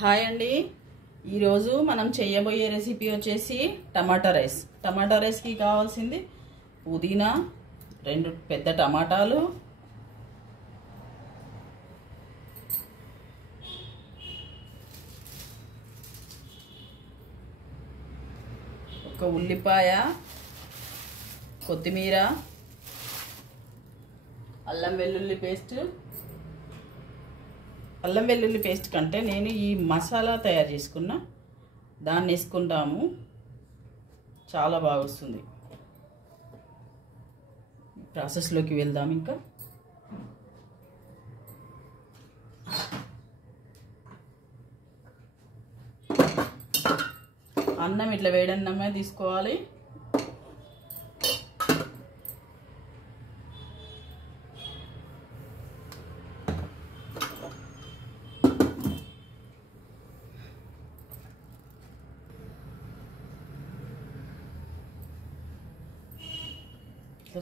Hi అండి, ఈరోజు మనం చేయబోయే రెసిపీ వచ్చేసి టమాటా రైస్. టమాటా రైస్కి కావాల్సింది పుదీనా, 2 పెద్ద టమాటాలు, ఒక ఉల్లిపాయ, కొత్తిమీర, అల్లం వెల్లుల్లి పేస్ట్ కంటే నేను ఈ మసాలా తయారు చేసుకున్నా దాన్ని వేసుకుంటాము, చాలా బాగా వస్తుంది. ప్రాసెస్లోకి వెళ్దాం. ఇంకా అన్నం ఇట్లా వేడన్నమే తీసుకోవాలి.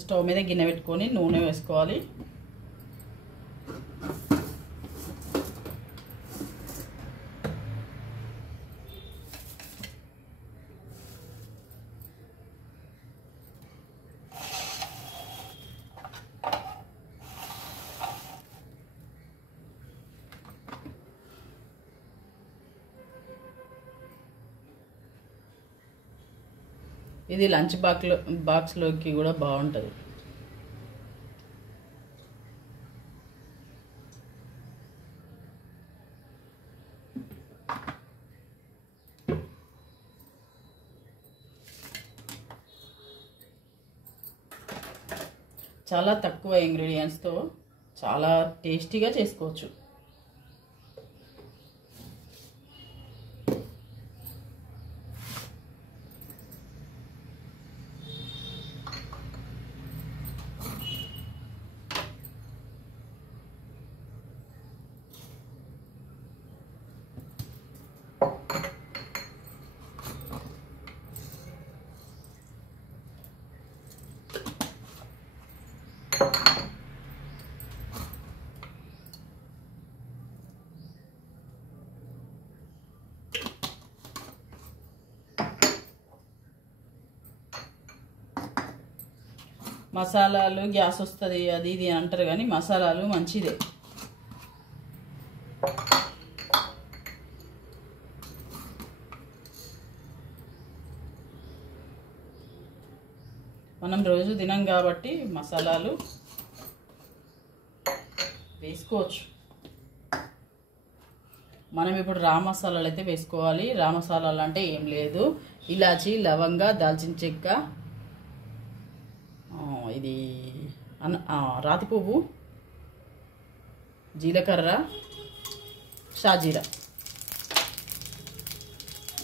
స్టవ్ మీద గిన్నె పెట్టుకొని నూనె వేసుకోవాలి. ఇది లంచ్ బాక్స్లోకి కూడా బాగుంటుంది. చాలా తక్కువ ఇంగ్రీడియంట్స్తో చాలా టేస్టీగా చేసుకోవచ్చు. మసాలాలు గ్యాస్ వస్తుంది అది ఇది అంటారు, కానీ మసాలాలు మంచిదే. మనం రోజు తినం కాబట్టి మసాలాలు వేసుకోవచ్చు. మనం ఇప్పుడు రా మసాలాలు అయితే వేసుకోవాలి. రా మసాలాలు అంటే ఏం లేదు, ఇలాచి, లవంగ, దాల్చిన చెక్క, ఇది రాతి పువ్వు, జీలకర్ర, షాజీరా,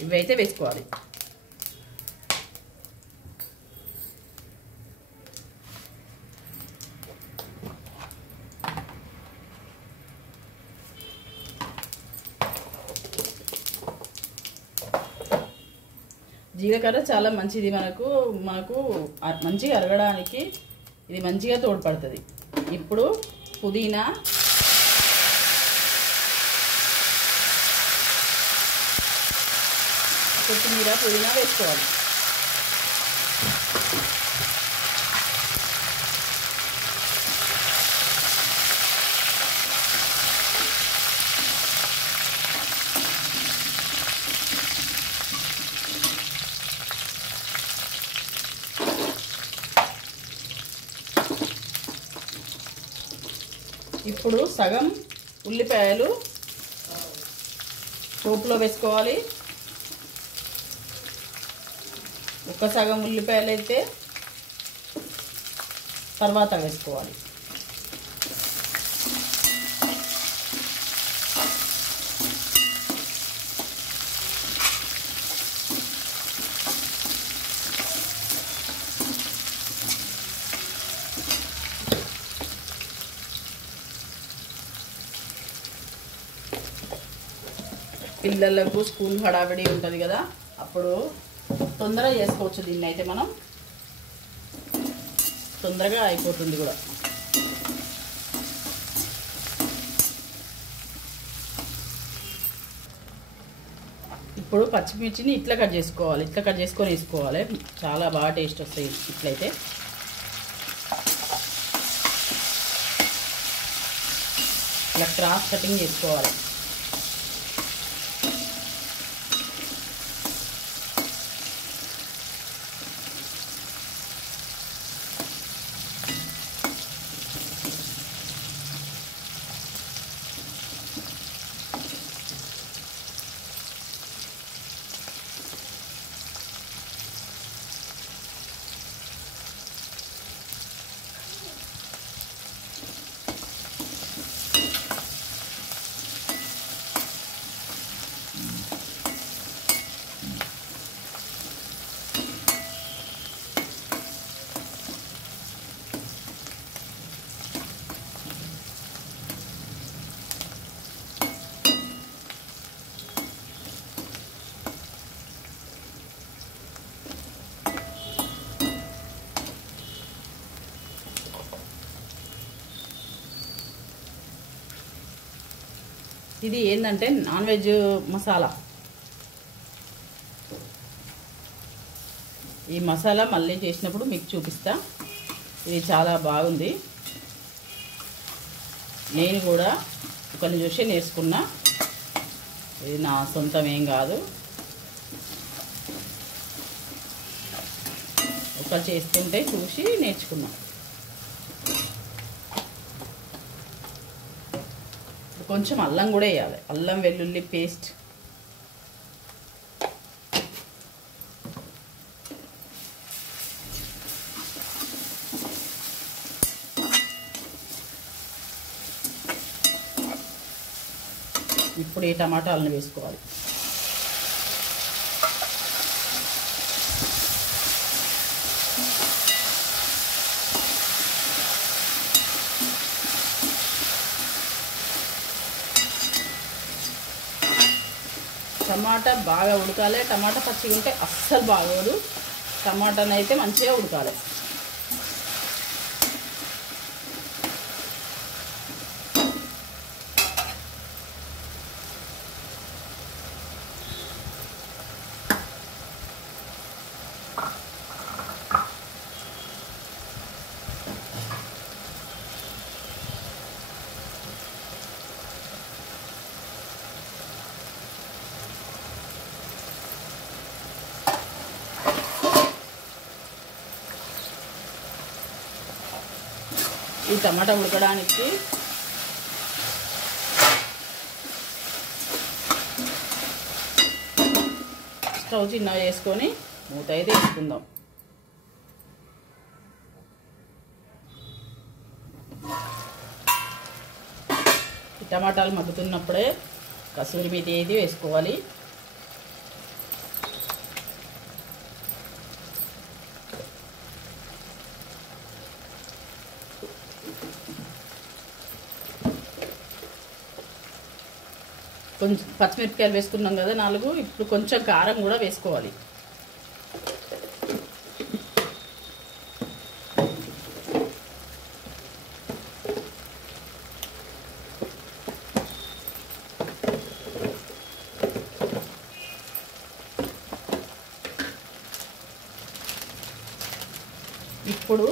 ఇవైతే వేసుకోవాలి. జీలకర్ర చాలా మంచిది, మనకు మంచిగా అరగడానికి ఇది మంచిగా తోడ్పడుతుంది. ఇప్పుడు పుదీనా, కొత్తిమీర, పుదీనా వేసుకోవాలి. ఇప్పుడు సగం ఉల్లిపాయలు పోపులో వేసుకోవాలి. ఒక సగం ఉల్లిపాయలు అయితే తర్వాత వేసుకోవాలి. పిల్లలకు స్కూల్ హడావిడి ఉంటుంది కదా, అప్పుడు తొందరగా చేసుకోవచ్చు. దీన్ని అయితే మనం తొందరగా అయిపోతుంది కూడా. ఇప్పుడు పచ్చిమిర్చిని ఇట్లా కట్ చేసుకోవాలి, ఇట్లా కట్ చేసుకొని వేసుకోవాలి. చాలా బాగా టేస్ట్ వస్తాయి ఇట్లయితే. ఇలా క్రాస్ కటింగ్ చేసుకోవాలి. ఇది ఏంటంటే నాన్ వెజ్ మసాలా. ఈ మసాలా మళ్ళీ చేసినప్పుడు మీకు చూపిస్తా. ఇది చాలా బాగుంది. నేను కూడా ఒకరిని చూసి నేర్చుకున్నా. ఇది నా సొంతం ఏం కాదు, ఒకరు చేస్తుంటే చూసి నేర్చుకున్నా. కొంచెం అల్లం కూడా వేయాలి, అల్లం వెల్లుల్లి పేస్ట్. ఇప్పుడు ఈ టమాటాలను వేసుకోవాలి. టమాటా బాగా ఉడకాలి. టమాటా పచ్చిగా ఉంటే అస్సలు బాగోదు. టమాటాని అయితే మంచిగా ఉడకాలి. ఈ టమాటా ఉడకడానికి స్టవ్ చిన్నగా చేసుకొని మూత అయితే వేసుకుందాం. ఈ టమాటాలు మగ్గుతున్నప్పుడే కసూరి మేతి అయితే వేసుకోవాలి. కొంచెం పచ్చిమిరపకాయలు వేసుకున్నాం కదా 4. ఇప్పుడు కొంచెం కారం కూడా వేసుకోవాలి. ఇప్పుడు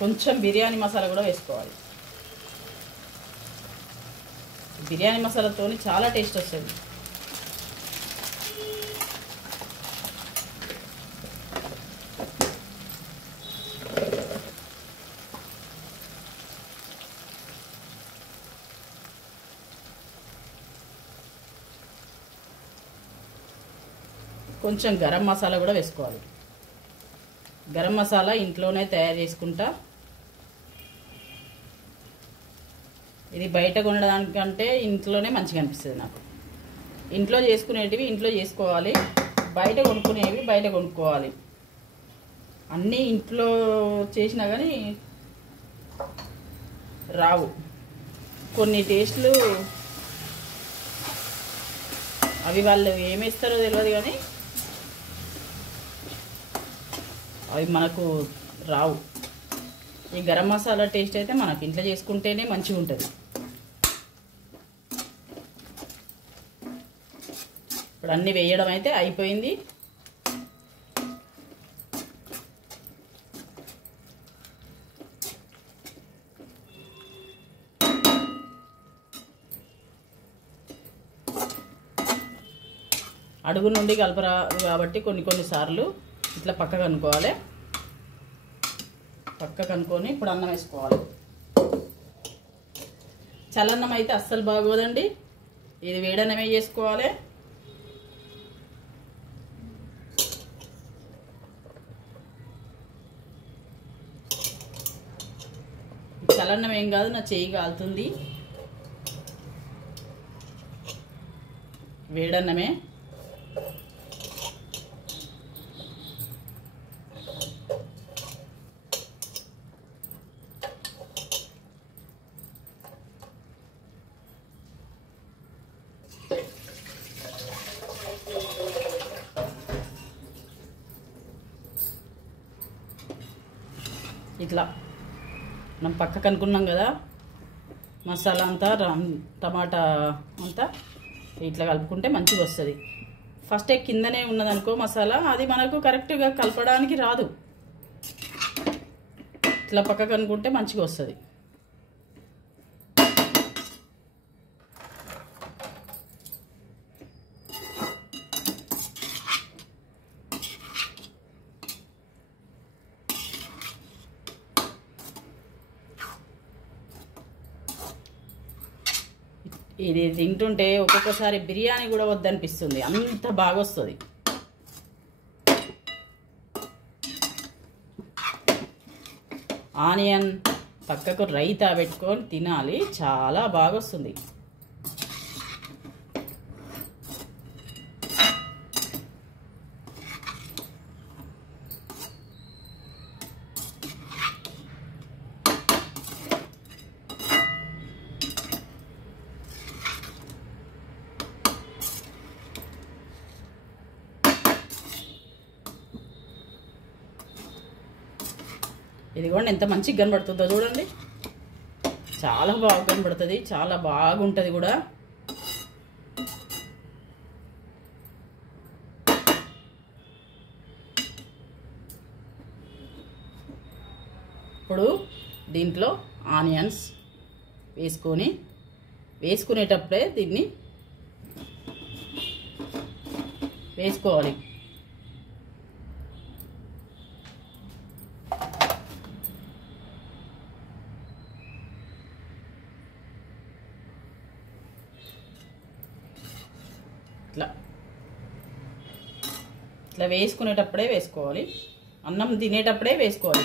కొంచెం బిర్యానీ మసాలా కూడా వేసుకోవాలి. బిర్యానీ మసాలాతో చాలా టేస్ట్ వస్తుంది. కొంచెం గరం మసాలా కూడా వేసుకోవాలి. గరం మసాలా ఇంట్లోనే తయారు చేసుకుంటా. ఇది బయట కొనడానికంటే ఇంట్లోనే మంచిగా అనిపిస్తుంది నాకు. ఇంట్లో చేసుకునేటివి ఇంట్లో చేసుకోవాలి, బయట కొనుక్కునేవి బయట కొనుక్కోవాలి. అన్నీ ఇంట్లో చేసినా కానీ రావు. కొన్ని టేస్ట్లు అవి వాళ్ళు ఏమేస్తారో తెలియదు కానీ అవి మనకు రావు. ఈ గరం మసాలా టేస్ట్ అయితే మనకి ఇంట్లో చేసుకుంటేనే మంచిగా ఉంటుంది. ఇప్పుడు అన్నీ వేయడం అయితే అయిపోయింది. అడుగు నుండి కలపరాదు కాబట్టి కొన్ని సార్లు ఇట్లా పక్కకు అనుకోవాలి. పక్కకు అనుకొని ఇప్పుడు అన్నం వేసుకోవాలి. చల్లన్నం అయితే అస్సలు బాగోదండి. ఇది వేడన్నమే చేసుకోవాలి. చల్లన్నం ఏం కాదు, నా చెయ్యి కాలుతుంది. వేడన్నమే. ఇట్లా మనం పక్కకు అనుకున్నాం కదా, మసాలా అంతా టమాటా అంతా ఇట్లా కలుపుకుంటే మంచిగా వస్తుంది. ఫస్టే కిందనే ఉన్నదనుకో మసాలా, అది మనకు కరెక్ట్గా కలపడానికి రాదు. ఇట్లా పక్కకు అనుకుంటే మంచిగా వస్తుంది. ఇది తింటుంటే ఒక్కొక్కసారి బిర్యానీ కూడా వద్దనిపిస్తుంది, అంత బాగా వస్తుంది. ఆనియన్ పక్కకు రైతా పెట్టుకొని తినాలి, చాలా బాగా వస్తుంది. ఇది కూడా ఎంత మంచిగా కనబడుతుందో చూడండి, చాలా బాగా కనబడుతుంది, చాలా బాగుంటుంది కూడా. ఇప్పుడు దీంట్లో ఆనియన్స్ వేసుకునేటప్పుడే దీన్ని వేసుకోవాలి. ఇట్లా వేసుకునేటప్పుడే వేసుకోవాలి, అన్నం తినేటప్పుడే వేసుకోవాలి.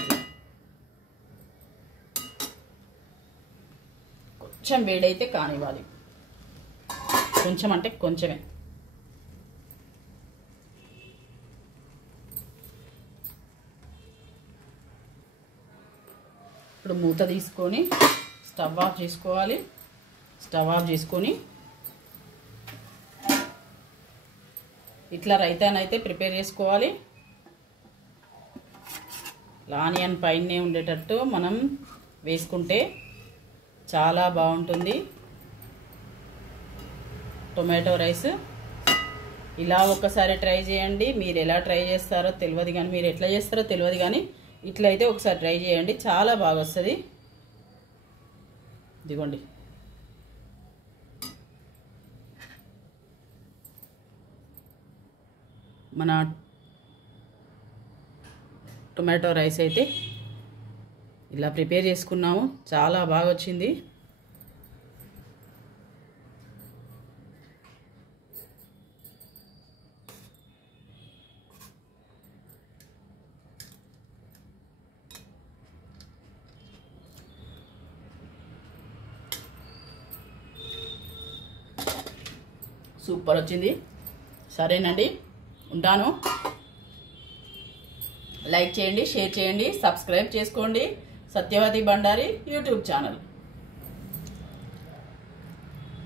కొంచెం వేడైతే కానివ్వాలి, కొంచెం అంటే కొంచెమే. ఇప్పుడు మూత తీసుకొని స్టవ్ ఆఫ్ చేసుకోవాలి. స్టవ్ ఆఫ్ చేసుకొని ఇట్లా రైతానైతే ప్రిపేర్ చేసుకోవాలి. ఆనియన్ పైనే ఉండేటట్టు మనం వేసుకుంటే చాలా బాగుంటుంది టొమాటో రైస్. ఇలా ఒక్కసారి ట్రై చేయండి. మీరు ఎలా ట్రై చేస్తారో తెలియదు కానీ, మీరు ఎట్లా చేస్తారో తెలియదు కానీ ఇట్లయితే ఒకసారి ట్రై చేయండి, చాలా బాగా వస్తుంది. ఇదిగోండి, మన టొమాటో రైస్ అయితే ఇలా ప్రిపేర్ చేసుకున్నాము, చాలా బాగా వచ్చింది. సూపర్ వచ్చింది. సరేనండి, ఉంటాను. లైక్ చేయండి, షేర్ చేయండి, సబ్స్క్రైబ్ చేసుకోండి. Satyavathi Bandari YouTube channel.